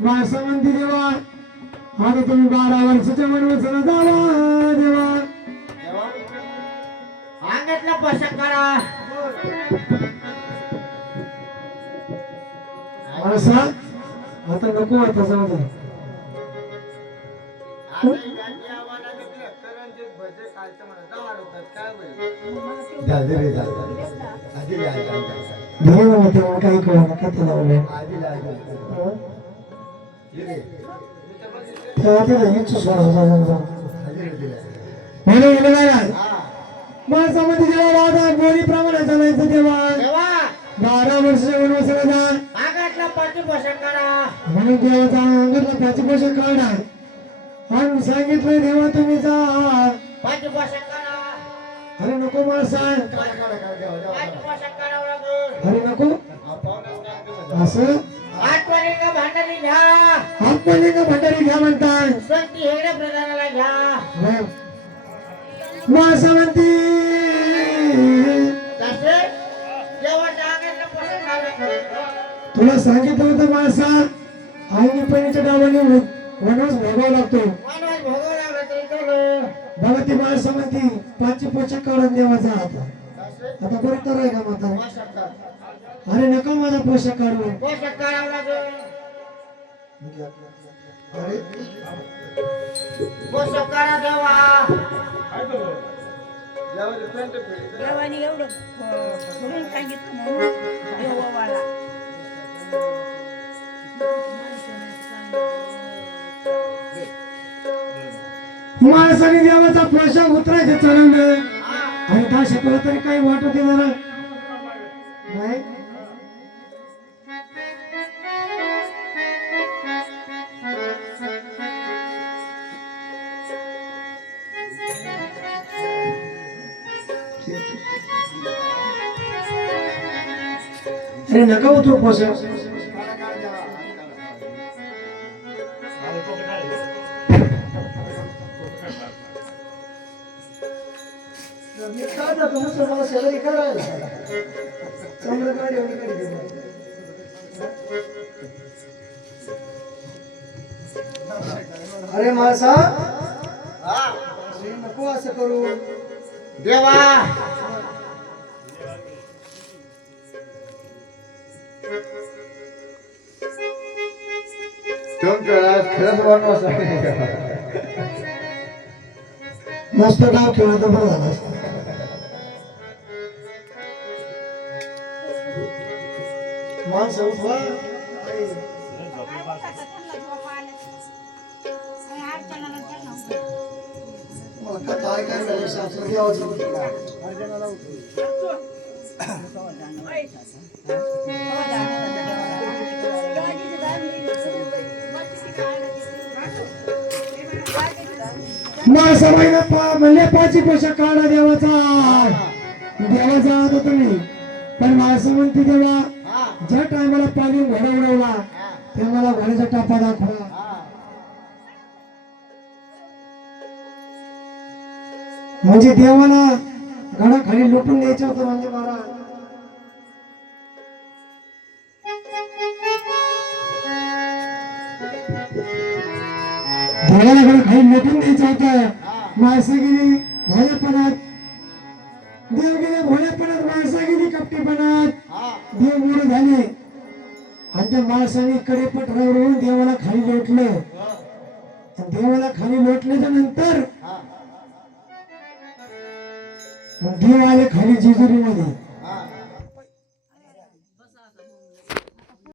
मासावंती देवा आता तुम्ही 12 वर्षाच्या वनवासाला जावा देवा अंगातला पोशाख करा असा आता नको आता जाऊ दे काही कळू नका त्याला माणसामध्ये जेव्हा वादा गोळी प्रमाणे चालायचं तेव्हा 12 वर्ष वनवासाला जा अंगातला पोशाख करा म्हणून देवाचा अंगातला पाची पोशाख काढा आणि सांगितलं देवा तुम्ही जा पोशाख करा अरे नको माणसा पोशाख करावं लागेल अरे नको असं आठवणीला भांडारी घ्या आत्मलिंग भंडारी घ्या म्हणताय संती हेगडे प्रधानाला घ्या मासा म्हणती कसे देवाच्या अंगातला पोशाख घालायचा तुला सांगितलं होतं मासा आईने पहिल्याच्या डावाने वनवास भोगावा लागतो वनवास भोगावं लागलं तरी चालेल. बाबा ती माणसा म्हणती पाचशे पोशाख काढून देवाचा आता बरोबर आहे का माता पोशाख करा. अरे नका माझा पोशाख काढू पोशाख करावं लागेल अरे पोशाख करा देवा देवाने एवढं म्हणून सांगितलं म्हणून देवाला माणसाने देवाचा पोशाख उतरायचं चालवलं आणि त्या शिकवलं तरी काही वाटत जरा नाही अरे नका उतरू पोशाख अरे मासा नको असं करू देवा मस्त डाव खेळला तर बरं झालं असतं. माणसं उठवा. मला कथा ऐकायला मिळाली, शास्त्र देवाचं होतं. मासा महिना म्हणले पाची पोशाख काढा देवाचा आता तुम्ही पण माणसं म्हणते देवा ज्या टायमाला पाणी घोडा उडवला ते मला घोड्याचा टापा दाखवा म्हणजे देवाला घडा खाली लुटून द्यायचं होतं म्हणजे महाराज देवाला घडा खाली लुटून द्यायचं होतं माणसं गेली भोळेपणात देव गेले भोळेपणात माणसं गेली कपटीपणात देव मोड झाले आणि त्या माणसाने कडेपट रवरून देवाला खाली लोटलं देवाला खाली लोटल्याच्या नंतर देव आले खाली जेजुरीमध्ये